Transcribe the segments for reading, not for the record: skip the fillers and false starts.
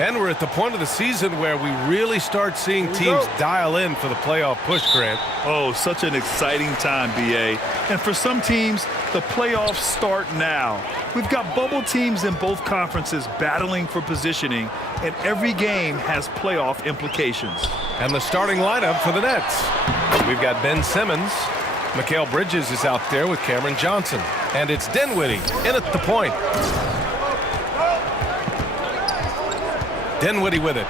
And we're at the point of the season where we really start seeing teams dial in for the playoff push, Grant. Oh, such an exciting time, BA. And for some teams, the playoffs start now. We've got bubble teams in both conferences battling for positioning, and every game has playoff implications. And the starting lineup for the Nets. We've got Ben Simmons. Mikal Bridges is out there with Cameron Johnson. And it's Dinwiddie in at the point. Dinwiddie with it.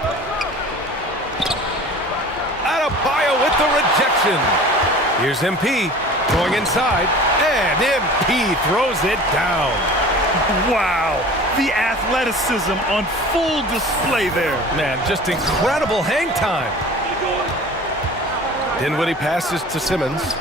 Adebayo with the rejection. Here's MP going inside, and MP throws it down. Wow, the athleticism on full display there. Man, just incredible hang time. Dinwiddie passes to Simmons.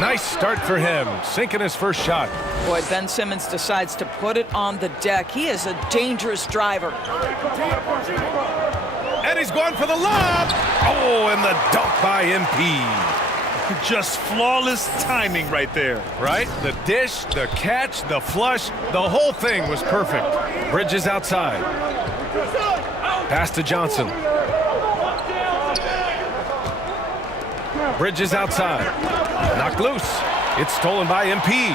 Nice start for him, sinking his first shot. Boy, Ben Simmons decides to put it on the deck. He is a dangerous driver. And he's going for the lob. Oh, and the dunk by MP. Just flawless timing right there. Right? The dish, the catch, the flush, the whole thing was perfect. Bridges outside. Pass to Johnson. Bridges outside. Knocked loose. It's stolen by MP.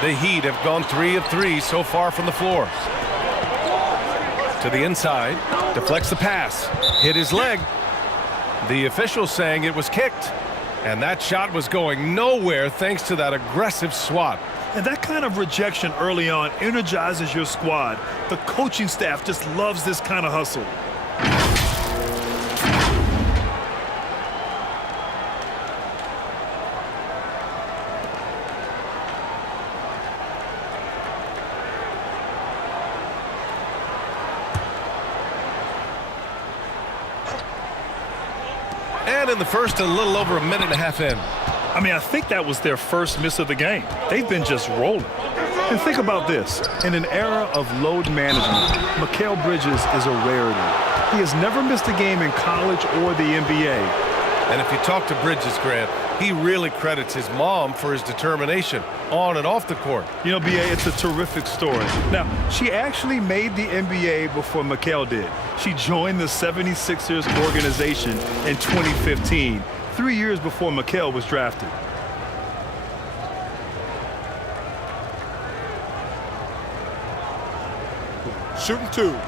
The Heat have gone 3 of 3 so far from the floor. To the inside. Deflects the pass. Hit his leg. The official saying it was kicked. And that shot was going nowhere thanks to that aggressive swat. And that kind of rejection early on energizes your squad. The coaching staff just loves this kind of hustle. And in the first, a little over a minute and a half in. I mean, I think that was their first miss of the game. They've been just rolling. And think about this. In an era of load management, Mikal Bridges is a rarity. He has never missed a game in college or the NBA. And if you talk to Bridges, Grant, he really credits his mom for his determination on and off the court. You know, BA, it's a terrific story. Now, she actually made the NBA before Mikal did. She joined the 76ers organization in 2015, 3 years before Mikal was drafted. Shooting 2.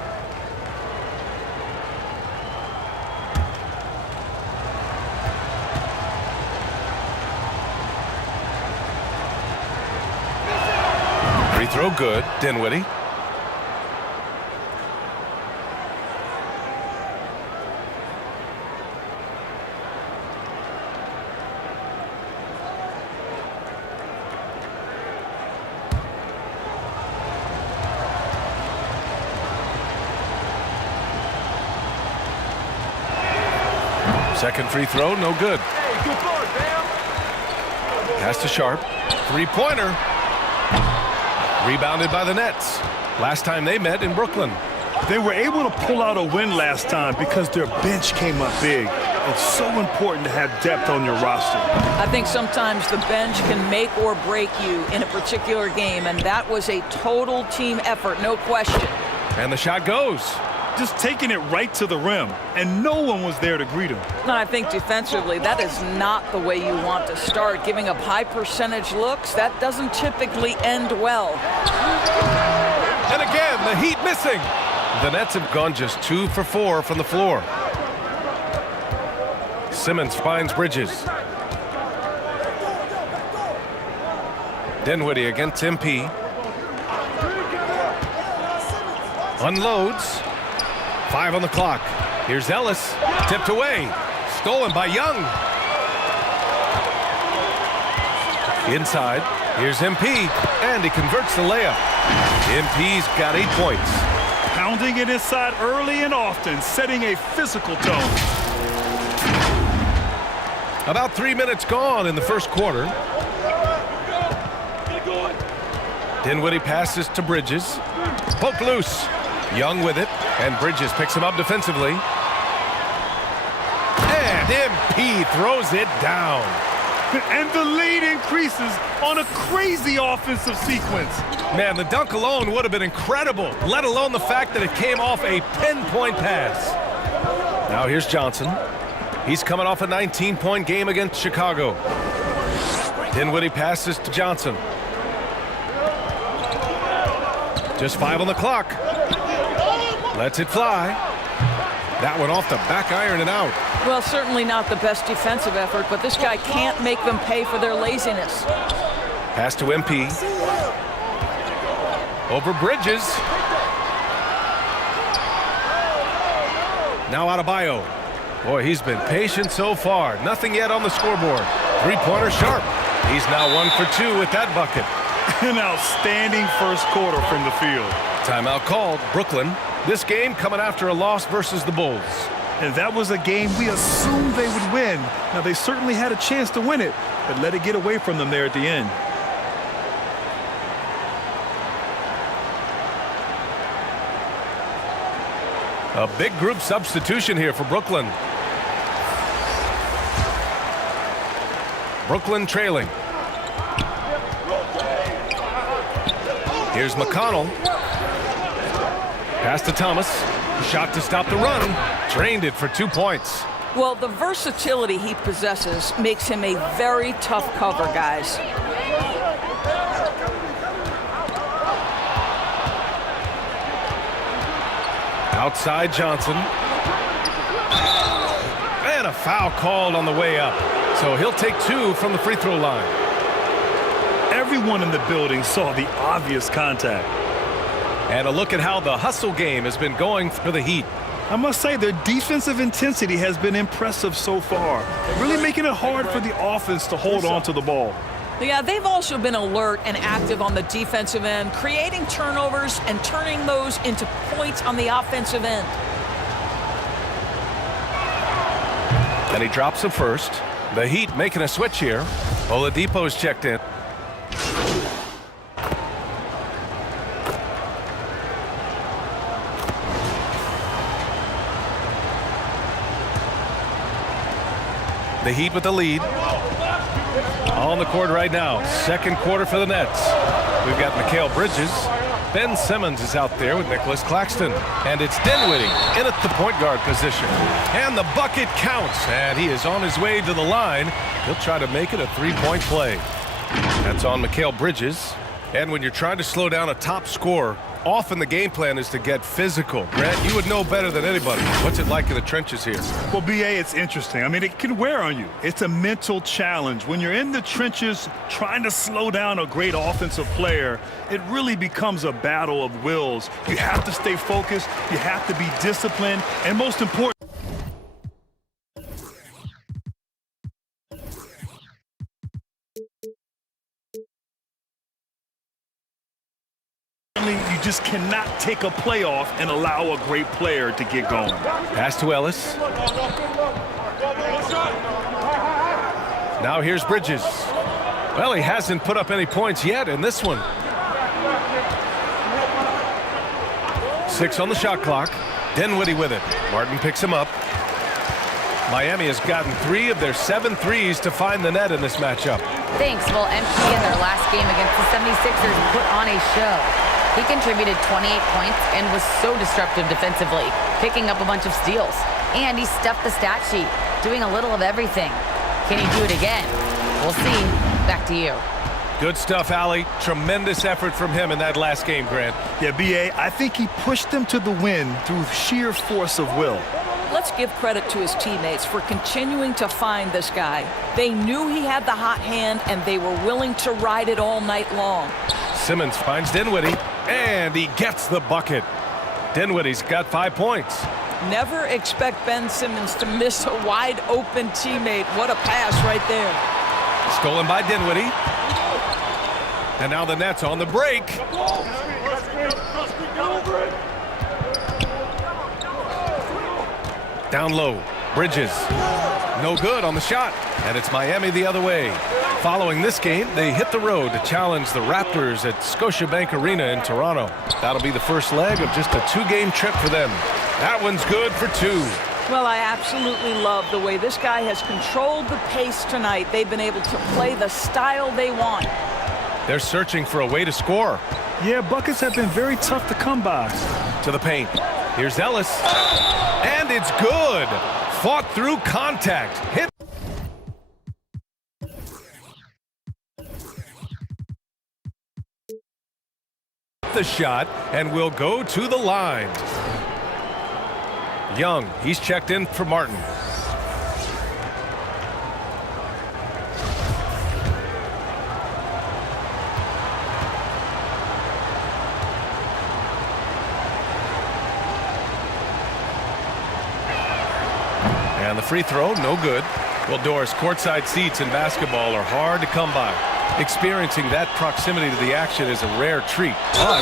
Free throw good. Dinwiddie. Second free throw, no good. Pass to Sharp. Three-pointer. Rebounded by the Nets. Last time they met in Brooklyn. They were able to pull out a win last time because their bench came up big. It's so important to have depth on your roster. I think sometimes the bench can make or break you in a particular game, and that was a total team effort, no question. And the shot goes. Just taking it right to the rim, and no one was there to greet him. And I think defensively, that is not the way you want to start. Giving up high percentage looks, that doesn't typically end well. And again, the Heat missing. The Nets have gone just 2 for 4 from the floor. Simmons finds Bridges. Dinwiddie against MP. Unloads. 5 on the clock. Here's Ellis. Tipped away. Stolen by Young. Inside. Here's MP. And he converts the layup. MP's got 8 points. Pounding it inside early and often, setting a physical tone. About 3 minutes gone in the first quarter. Dinwiddie passes to Bridges. Poke loose. Young with it. And Bridges picks him up defensively. And And MP throws it down. And the lead increases on a crazy offensive sequence. Man, the dunk alone would have been incredible, let alone the fact that it came off a pinpoint pass. Now here's Johnson. He's coming off a 19-point game against Chicago. Dinwiddie passes to Johnson. Just 5 on the clock. Lets it fly. That one off the back iron and out. Well, certainly not the best defensive effort, but this guy can't make them pay for their laziness. Pass to MP. Over Bridges. Now Adebayo. Boy, he's been patient so far. Nothing yet on the scoreboard. Three-pointer sharp. He's now 1 for 2 with that bucket. An outstanding first quarter from the field. Timeout called. Brooklyn. This game coming after a loss versus the Bulls. And that was a game we assumed they would win. Now, they certainly had a chance to win it, but let it get away from them there at the end. A big group substitution here for Brooklyn. Brooklyn trailing. Here's McConnell. Pass to Thomas. Shot to stop the run. Drained it for 2 points. Well, the versatility he possesses makes him a very tough cover, guys. Outside Johnson. And a foul called on the way up. So he'll take 2 from the free throw line. Everyone in the building saw the obvious contact. And a look at how the hustle game has been going for the Heat. I must say, their defensive intensity has been impressive so far, really making it hard for the offense to hold on to the ball. Yeah, they've also been alert and active on the defensive end, creating turnovers and turning those into points on the offensive end. And he drops it first. The Heat making a switch here. Oladipo's checked in. The Heat with the lead. On the court right now. Second quarter for the Nets. We've got Mikal Bridges. Ben Simmons is out there with Nicholas Claxton. And it's Dinwiddie in at the point guard position. And the bucket counts. And he is on his way to the line. He'll try to make it a three-point play. That's on Mikal Bridges. And when you're trying to slow down a top scorer, often the game plan is to get physical. Grant, you would know better than anybody. What's it like in the trenches here? Well, BA, it's interesting. I mean, it can wear on you. It's a mental challenge. When you're in the trenches trying to slow down a great offensive player, it really becomes a battle of wills. You have to stay focused. You have to be disciplined. And most important, you just cannot take a play off and allow a great player to get going. Pass to Ellis. Now here's Bridges. Well, he hasn't put up any points yet in this one. 6 on the shot clock. Dinwiddie with it. Martin picks him up. Miami has gotten 3 of their 7 threes to find the net in this matchup. Thanks. Well, MP in their last game against the 76ers put on a show. He contributed 28 points and was so disruptive defensively, picking up a bunch of steals. And he stuffed the stat sheet, doing a little of everything. Can he do it again? We'll see. Back to you. Good stuff, Allie. Tremendous effort from him in that last game, Grant. Yeah, BA, I think he pushed them to the win through sheer force of will. Let's give credit to his teammates for continuing to find this guy. They knew he had the hot hand, and they were willing to ride it all night long. Simmons finds Dinwiddie, and he gets the bucket. Dinwiddie's got 5 points. Never expect Ben Simmons to miss a wide-open teammate. What a pass right there. Stolen by Dinwiddie. And now the Nets on the break. Down low. Bridges. No good on the shot. And it's Miami the other way. Following this game, they hit the road to challenge the Raptors at Scotiabank Arena in Toronto. That'll be the first leg of just a 2-game trip for them. That one's good for 2. Well, I absolutely love the way this guy has controlled the pace tonight. They've been able to play the style they want. They're searching for a way to score. Yeah, buckets have been very tough to come by. To the paint. Here's Ellis. And it's good. Fought through contact. Hit. The shot and will go to the line. Young, he's checked in for Martin. And the free throw, no good. Well, Doris, courtside seats in basketball are hard to come by. Experiencing that proximity to the action is a rare treat. But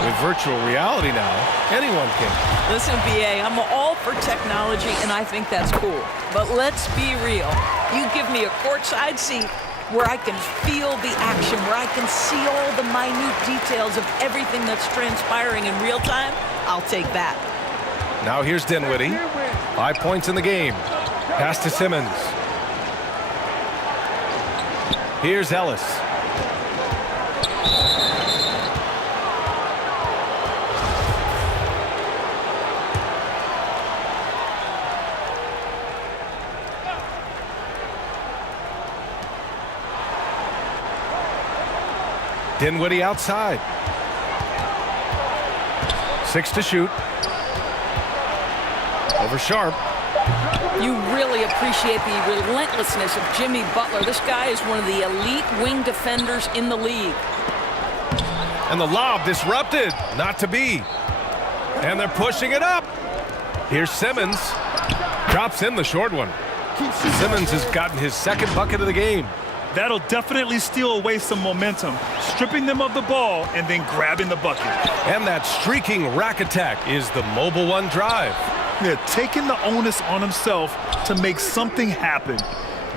with virtual reality now, anyone can. Listen, BA, I'm all for technology, and I think that's cool. But let's be real. You give me a courtside seat where I can feel the action, where I can see all the minute details of everything that's transpiring in real time, I'll take that. Now here's Dinwiddie. 5 points in the game. Pass to Simmons. Here's Ellis. Dinwiddie outside. 6 to shoot. Over Sharp. You really appreciate the relentlessness of Jimmy Butler. This guy is one of the elite wing defenders in the league. And the lob disrupted. Not to be. And they're pushing it up. Here's Simmons. Drops in the short one. Simmons has gotten his second bucket of the game. That'll definitely steal away some momentum, stripping them of the ball and then grabbing the bucket. And that streaking rack attack is the Mobile One drive. Yeah, taking the onus on himself to make something happen.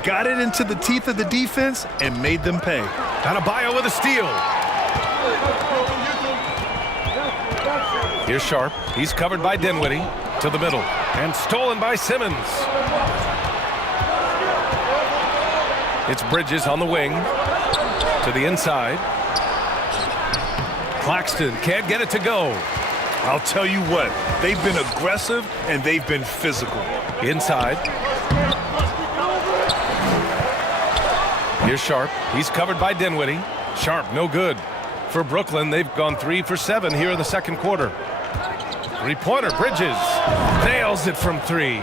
Got it into the teeth of the defense and made them pay. Adebayo with a steal. Here's Sharp. He's covered by Dinwiddie. To the middle. And stolen by Simmons. It's Bridges on the wing. To the inside. Claxton can't get it to go. I'll tell you what, they've been aggressive and they've been physical. Inside. Here's Sharp. He's covered by Dinwiddie. Sharp, no good. For Brooklyn, they've gone 3 for 7 here in the second quarter. Three-pointer, Bridges. Nails it from 3.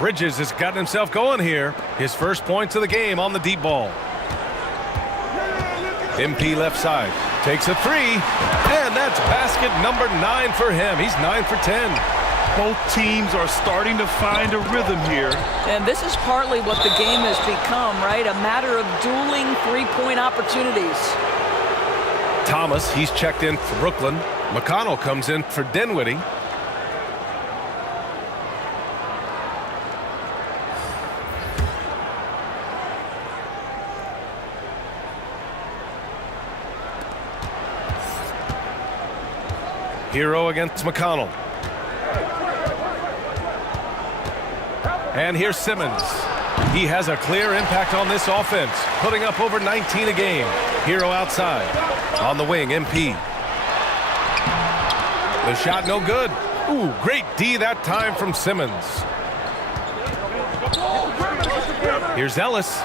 Bridges has gotten himself going here. His first points of the game on the deep ball. MP left side. Takes a 3. And that's basket number 9 for him. He's 9 for 10. Both teams are starting to find a rhythm here. And this is partly what the game has become, right? A matter of dueling three-point opportunities. Thomas, he's checked in for Brooklyn. McConnell comes in for Dinwiddie. Hero against McConnell. And here's Simmons. He has a clear impact on this offense, putting up over 19 a game. Hero outside. On the wing, MP. The shot no good. Ooh, great D that time from Simmons. Here's Ellis.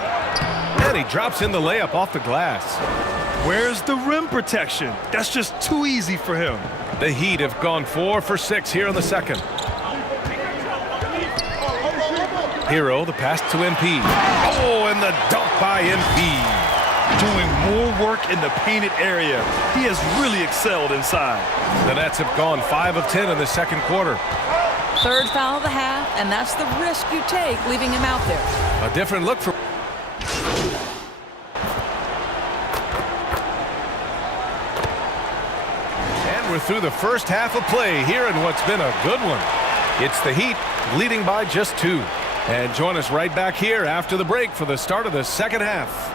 And he drops in the layup off the glass. Where's the rim protection? That's just too easy for him. The Heat have gone 4 for 6 here in the second. Hero, the pass to MP. Oh, and the dunk by MP. Doing more work in the painted area. He has really excelled inside. The Nets have gone 5 of 10 in the second quarter. Third foul of the half, and that's the risk you take leaving him out there. A different look for... We're through the first half of play here in what's been a good one. It's the Heat leading by just 2. And join us right back here after the break for the start of the second half.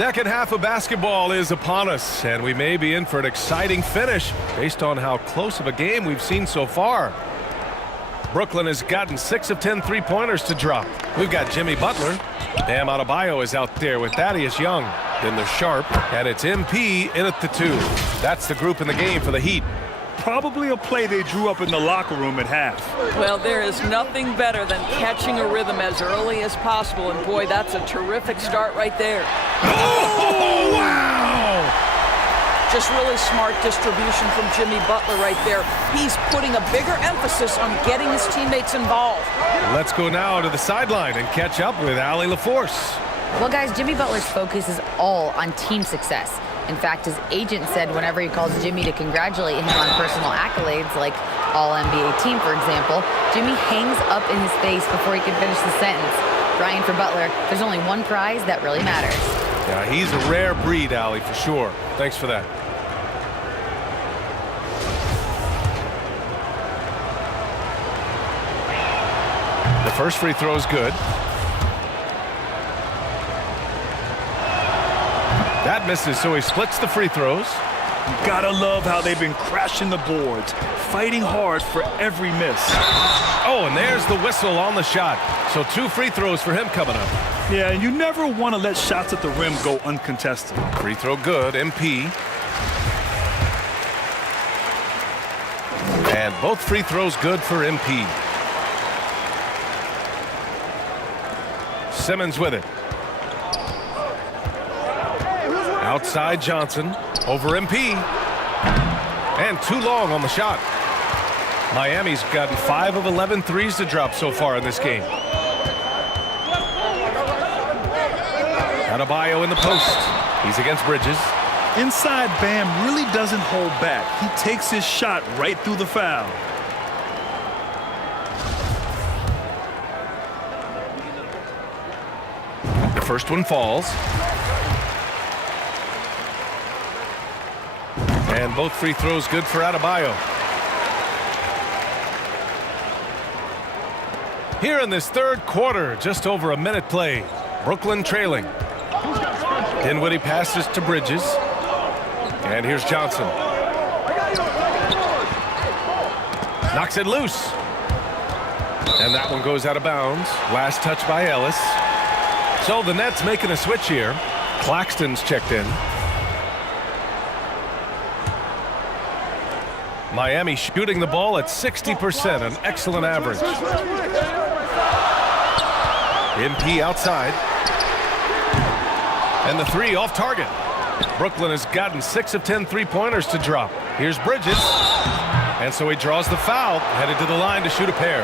Second half of basketball is upon us, and we may be in for an exciting finish based on how close of a game we've seen so far. Brooklyn has gotten 6 of 10 three-pointers to drop. We've got Jimmy Butler. Bam Adebayo is out there with Thaddeus Young. Then they're Sharp, and it's MP in at the 2. That's the group in the game for the Heat. Probably a play they drew up in the locker room at half. Well, there is nothing better than catching a rhythm as early as possible, and boy, that's a terrific start right there. Oh, wow! Just really smart distribution from Jimmy Butler right there. He's putting a bigger emphasis on getting his teammates involved. Let's go now to the sideline and catch up with Allie LaForce. Well, guys, Jimmy Butler's focus is all on team success. In fact, his agent said whenever he calls Jimmy to congratulate him on personal accolades, like All-NBA team, for example, Jimmy hangs up in his face before he can finish the sentence. Brian, for Butler, there's only one prize that really matters. Yeah, he's a rare breed, Allie, for sure. Thanks for that. The first free throw is good. That misses, so he splits the free throws. You gotta love how they've been crashing the boards, fighting hard for every miss. Oh, and there's the whistle on the shot. So 2 free throws for him coming up. Yeah, and you never want to let shots at the rim go uncontested. Free throw good, MP. And both free throws good for MP. Simmons with it. Outside Johnson, over MP. And too long on the shot. Miami's gotten 5 of 11 threes to drop so far in this game. Adebayo in the post. He's against Bridges. Inside, Bam really doesn't hold back. He takes his shot right through the foul. The first one falls. And both free throws good for Adebayo. Here in this third quarter, just over a minute play. Brooklyn trailing. Dinwiddie passes to Bridges. And here's Johnson. Knocks it loose. And that one goes out of bounds. Last touch by Ellis. So the Nets making a switch here. Claxton's checked in. Miami shooting the ball at 60%, an excellent average. MP outside. And the 3 off target. Brooklyn has gotten 6 of 10 three-pointers to drop. Here's Bridges. And so he draws the foul, headed to the line to shoot a pair.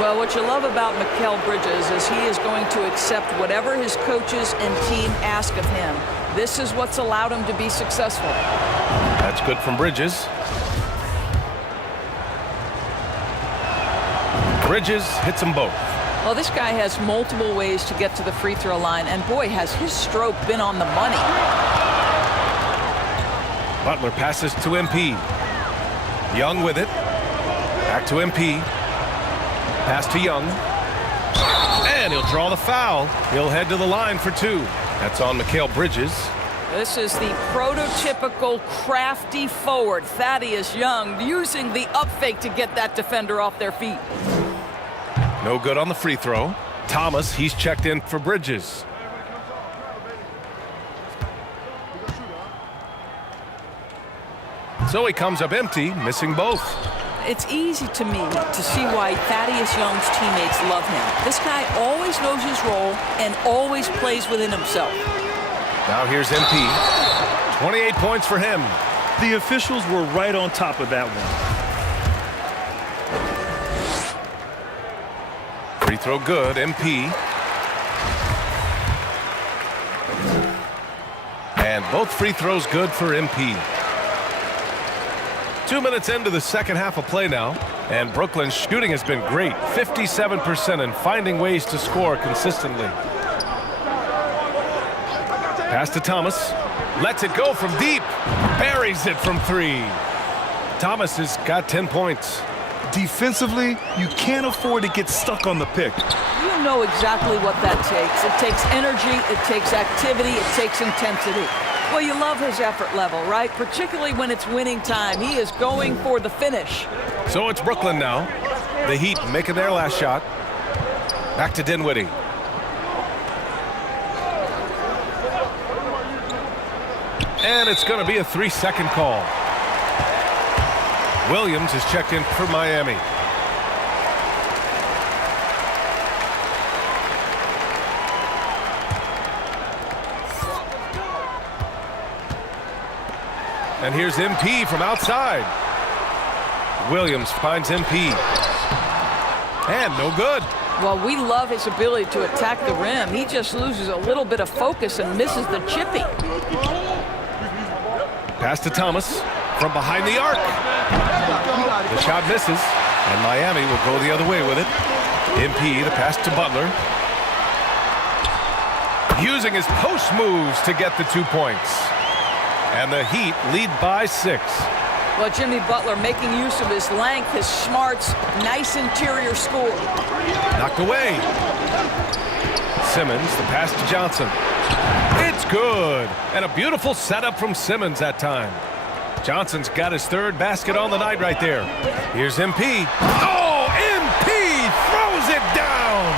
Well, what you love about Mikal Bridges is he is going to accept whatever his coaches and team ask of him. This is what's allowed him to be successful. That's good from Bridges. Bridges hits them both. Well, this guy has multiple ways to get to the free throw line, and boy, has his stroke been on the money. Butler passes to MP. Young with it. Back to MP. Pass to Young. And he'll draw the foul. He'll head to the line for 2. That's on Mikal Bridges. This is the prototypical crafty forward, Thaddeus Young, using the up fake to get that defender off their feet. No good on the free throw. Thomas, he's checked in for Bridges. So he comes up empty, missing both. It's easy to me to see why Thaddeus Young's teammates love him. This guy always knows his role and always plays within himself. Now here's MP. 28 points for him. The officials were right on top of that one. Free throw good, MP. And both free throws good for MP. 2 minutes into the second half of play now, and Brooklyn's shooting has been great, 57%, and finding ways to score consistently. Pass to Thomas, lets it go from deep, buries it from 3. Thomas has got 10 points. Defensively, you can't afford to get stuck on the pick. You know exactly what that takes. It takes energy, it takes activity, it takes intensity. Well, you love his effort level, right? Particularly when it's winning time. He is going for the finish. So it's Brooklyn now. The Heat making their last shot. Back to Dinwiddie. And it's going to be a 3-second call. Williams is checked in for Miami. And here's MP from outside. Williams finds MP. And no good. Well, we love his ability to attack the rim. He just loses a little bit of focus and misses the chippy. Pass to Thomas from behind the arc. The shot misses, and Miami will go the other way with it. MP, the pass to Butler. Using his post moves to get the 2 points. And the Heat lead by 6. Well, Jimmy Butler making use of his length, his smarts, nice interior score. Knocked away. Simmons, the pass to Johnson. It's good. And a beautiful setup from Simmons that time. Johnson's got his 3rd basket on the night right there. Here's MP. Oh, MP throws it down.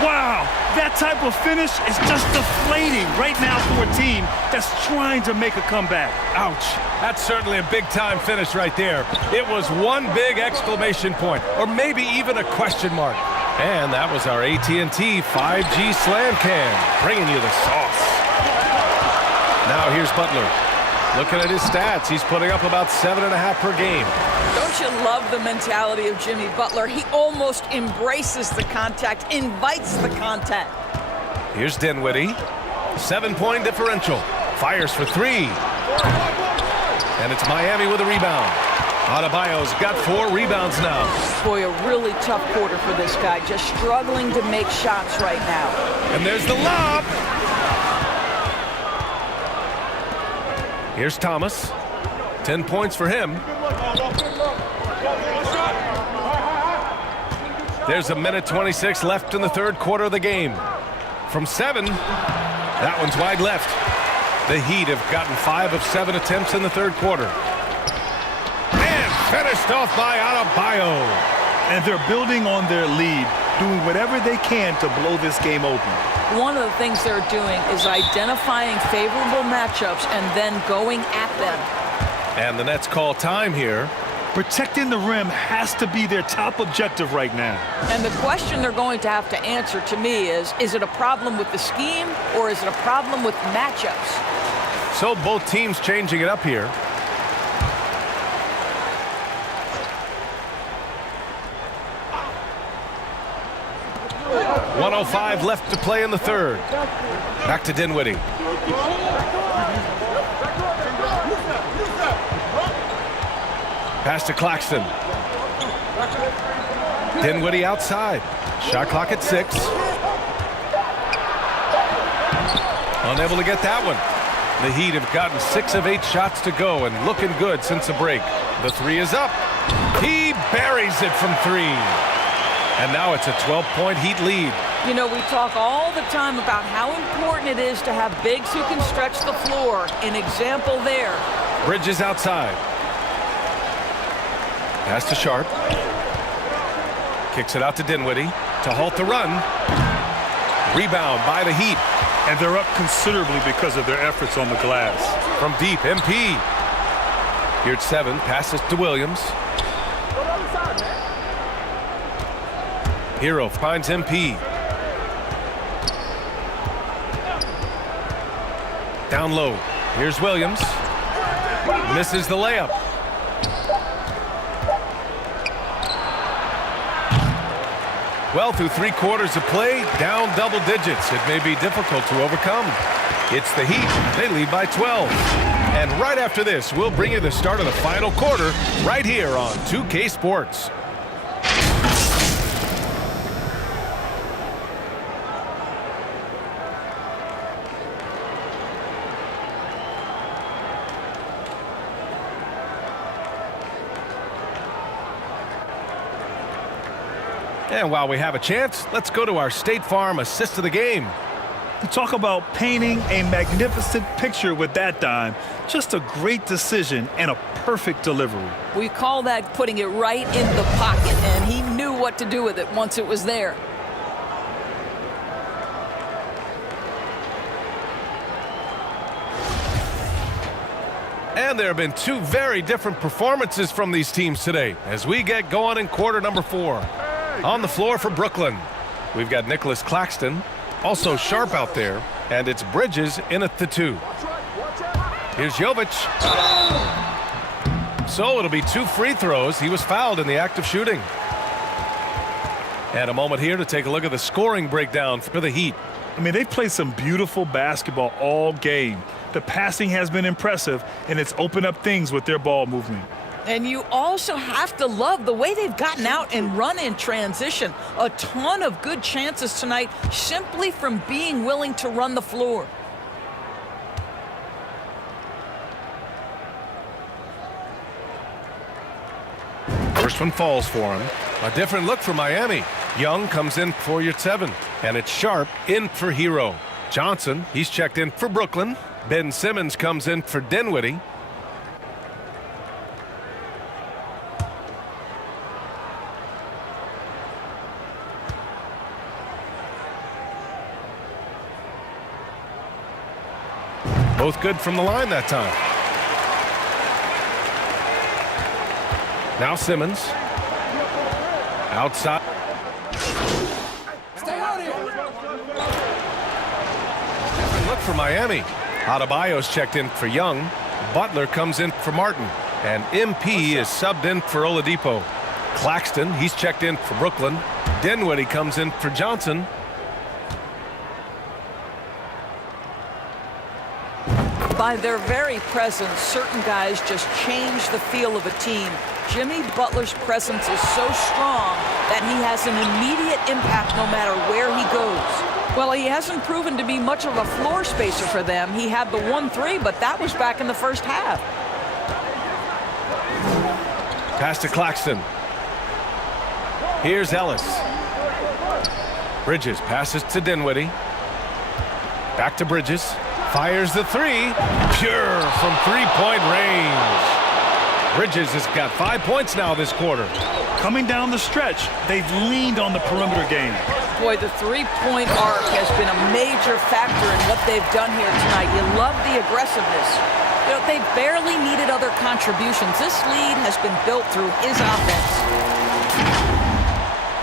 Wow, that type of finish is just deflating right now for a team that's trying to make a comeback. Ouch. That's certainly a big-time finish right there. It was one big exclamation point, or maybe even a question mark. And that was our AT&T 5G Slam Cam, bringing you the sauce. Now here's Butler. Looking at his stats, he's putting up about 7.5 per game. Don't you love the mentality of Jimmy Butler? He almost embraces the contact, invites the contact. Here's Dinwiddie. 7-point differential. Fires for 3. And it's Miami with a rebound. Adebayo's got 4 rebounds now. Boy, a really tough quarter for this guy. Just struggling to make shots right now. And there's the lob. Here's Thomas. 10 points for him. There's a minute 26 left in the 3rd quarter of the game. From 7, that one's wide left. The Heat have gotten 5 of 7 attempts in the 3rd quarter. And finished off by Adebayo. And they're building on their lead, doing whatever they can to blow this game open. One of the things they're doing is identifying favorable matchups and then going at them. And the Nets call time here. Protecting the rim has to be their top objective right now. And the question they're going to have to answer to me is it a problem with the scheme or is it a problem with matchups? So both teams changing it up here. .105 left to play in the 3rd. Back to Dinwiddie. Pass to Claxton. Dinwiddie outside. Shot clock at 6. Unable to get that one. The Heat have gotten 6 of 8 shots to go and looking good since the break. The 3 is up. He buries it from 3. And now it's a 12-point Heat lead. You know, we talk all the time about how important it is to have bigs who can stretch the floor. An example there. Bridges outside. Pass to Sharp. Kicks it out to Dinwiddie to halt the run. Rebound by the Heat. And they're up considerably because of their efforts on the glass. From deep, MP. Here at 7, passes to Williams. Hero finds MP. Down low. Here's Williams. Misses the layup. Well, through 3 quarters of play, down double digits. It may be difficult to overcome. It's the Heat. They lead by 12. And right after this, we'll bring you the start of the final quarter right here on 2K Sports. And while we have a chance, let's go to our State Farm assist of the game. Talk about painting a magnificent picture with that dime. Just a great decision and a perfect delivery. We call that putting it right in the pocket, and he knew what to do with it once it was there. And there have been two very different performances from these teams today as we get going in quarter number 4. On the floor for Brooklyn, we've got Nicholas Claxton, also sharp out there, and it's Bridges in at the 2. Here's Jovic. So it'll be 2 free throws. He was fouled in the act of shooting. And a moment here to take a look at the scoring breakdown for the Heat. I mean, they've played some beautiful basketball all game. The passing has been impressive, and it's opened up things with their ball movement. And you also have to love the way they've gotten out and run in transition. A ton of good chances tonight simply from being willing to run the floor. First one falls for him. A different look for Miami. Young comes in for your 7, and it's Sharp in for Hero. Johnson, he's checked in for Brooklyn. Ben Simmons comes in for Dinwiddie. Both good from the line that time. Now Simmons. Outside. Stay out here. Different look for Miami. Adebayo's checked in for Young. Butler comes in for Martin. And MP is subbed in for Oladipo. Claxton, he's checked in for Brooklyn. Dinwiddie comes in for Johnson. By their very presence, certain guys just change the feel of a team. Jimmy Butler's presence is so strong that he has an immediate impact no matter where he goes. Well, he hasn't proven to be much of a floor spacer for them. He had the 1-3, but that was back in the first half. Pass to Claxton. Here's Ellis. Bridges passes to Dinwiddie. Back to Bridges. Fires the 3. Pure from 3-point range. Bridges has got 5 points now this quarter. Coming down the stretch, they've leaned on the perimeter game. Boy, the three-point arc has been a major factor in what they've done here tonight. You love the aggressiveness. You know, they barely needed other contributions. This lead has been built through his offense.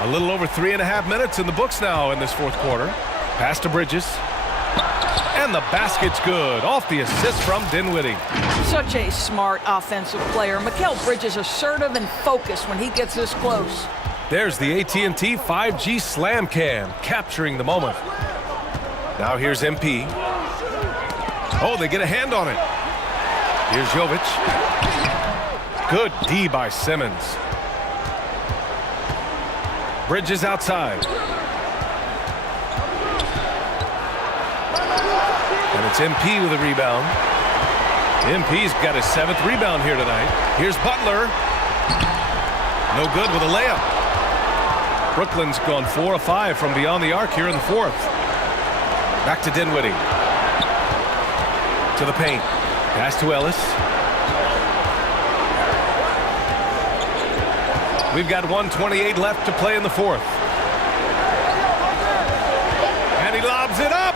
A little over 3.5 minutes in the books now in this fourth quarter. Pass to Bridges. And the basket's good off the assist from Dinwiddie. Such a smart offensive player. Mikal Bridges assertive and focused when he gets this close. There's the AT&T 5G Slam Cam capturing the moment. Now here's MP. Oh, they get a hand on it. Here's Jovic. Good D by Simmons. Bridges outside. And it's MP with a rebound. MP's got his 7th rebound here tonight. Here's Butler. No good with a layup. Brooklyn's gone 4 of 5 from beyond the arc here in the fourth. Back to Dinwiddie. To the paint. Pass to Ellis. We've got 1:28 left to play in the fourth. And he lobs it up.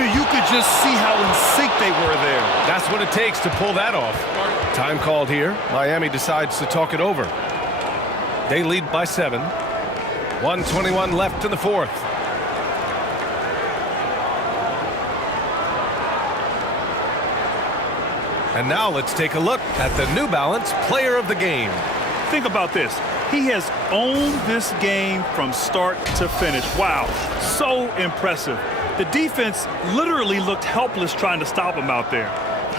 You could just see how in sync they were there. That's what it takes to pull that off. Time called here. Miami decides to talk it over. They lead by 7. 1:21 left in the fourth. And now let's take a look at the New Balance Player of the Game. Think about this. He has owned this game from start to finish. Wow, so impressive. The defense literally looked helpless trying to stop him out there.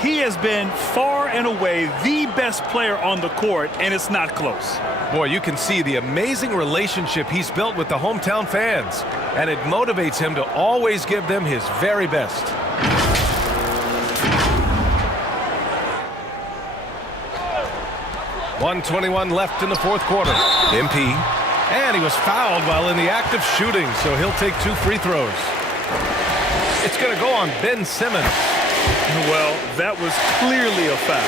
He has been far and away the best player on the court, and it's not close. Boy, you can see the amazing relationship he's built with the hometown fans, and it motivates him to always give them his very best. .121 left in the fourth quarter. MP And he was fouled while in the act of shooting, so he'll take 2 free throws. It's going to go on Ben Simmons. Well, that was clearly a foul.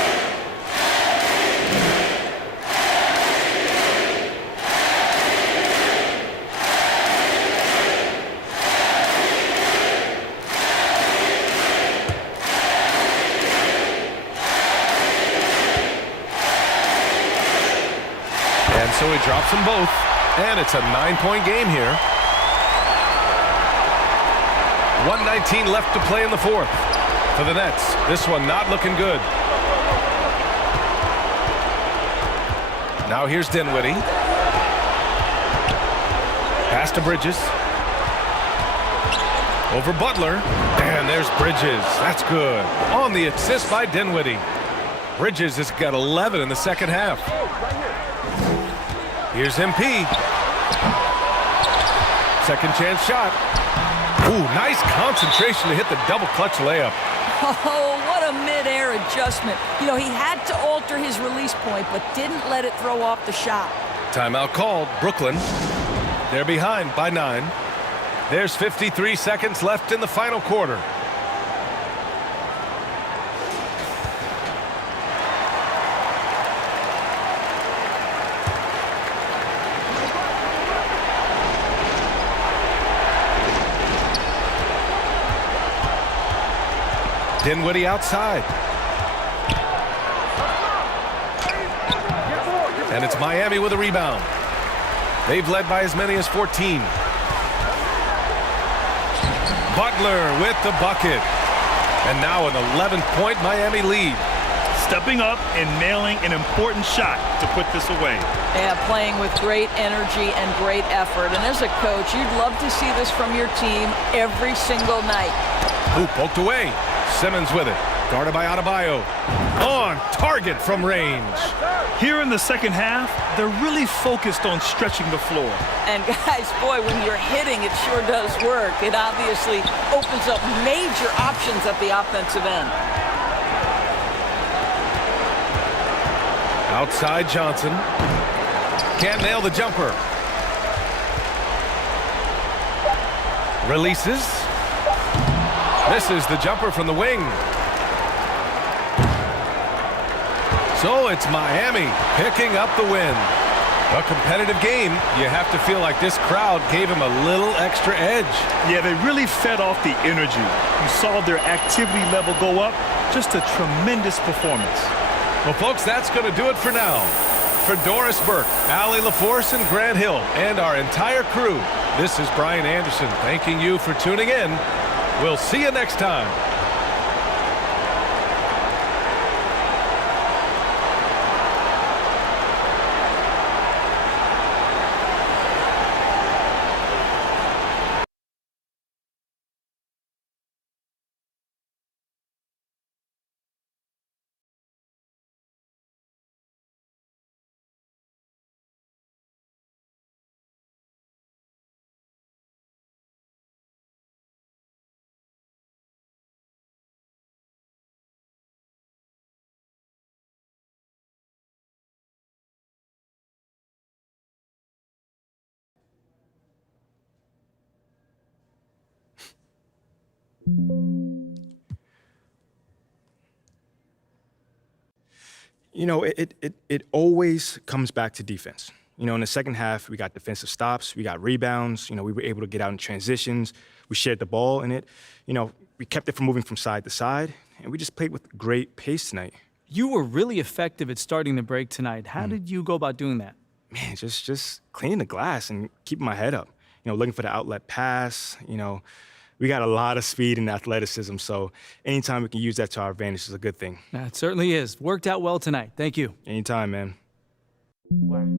And so he drops them both, and it's a 9-point game here. 1:19 left to play in the fourth. For the Nets, this one not looking good. Now here's Dinwiddie. Pass to Bridges. Over Butler. And there's Bridges. That's good. On the assist by Dinwiddie. Bridges has got 11 in the second half. Here's MP. Second chance shot. Ooh, nice concentration to hit the double clutch layup. Oh, what a mid-air adjustment. You know, he had to alter his release point, but didn't let it throw off the shot. Timeout called. Brooklyn. They're behind by 9. There's 53 seconds left in the final quarter. Dinwiddie outside. And it's Miami with a rebound. They've led by as many as 14. Butler with the bucket. And now an 11-point Miami lead. Stepping up and nailing an important shot to put this away. Yeah, playing with great energy and great effort. And as a coach, you'd love to see this from your team every single night. Ooh, poked away. Simmons with it. Guarded by Adebayo. On target from range. Here in the second half, they're really focused on stretching the floor. And guys, boy, when you're hitting, it sure does work. It obviously opens up major options at the offensive end. Outside Johnson. Can't nail the jumper. Releases. Misses the jumper from the wing. So it's Miami picking up the win. A competitive game. You have to feel like this crowd gave him a little extra edge. Yeah, they really fed off the energy. You saw their activity level go up. Just a tremendous performance. Well, folks, that's going to do it for now. For Doris Burke, Allie LaForce, and Grant Hill, and our entire crew, this is Brian Anderson thanking you for tuning in. We'll see you next time. You know, it always comes back to defense. You know, in the second half, we got defensive stops, we got rebounds. You know, we were able to get out in transitions. We shared the ball in it. You know, we kept it from moving from side to side, and we just played with great pace tonight. You were really effective at starting the break tonight. How did you go about doing that? Man, just cleaning the glass and keeping my head up. You know, looking for the outlet pass. You know, we got a lot of speed and athleticism, so anytime we can use that to our advantage is a good thing. That certainly is. Worked out well tonight. Thank you. Anytime, man. Wow.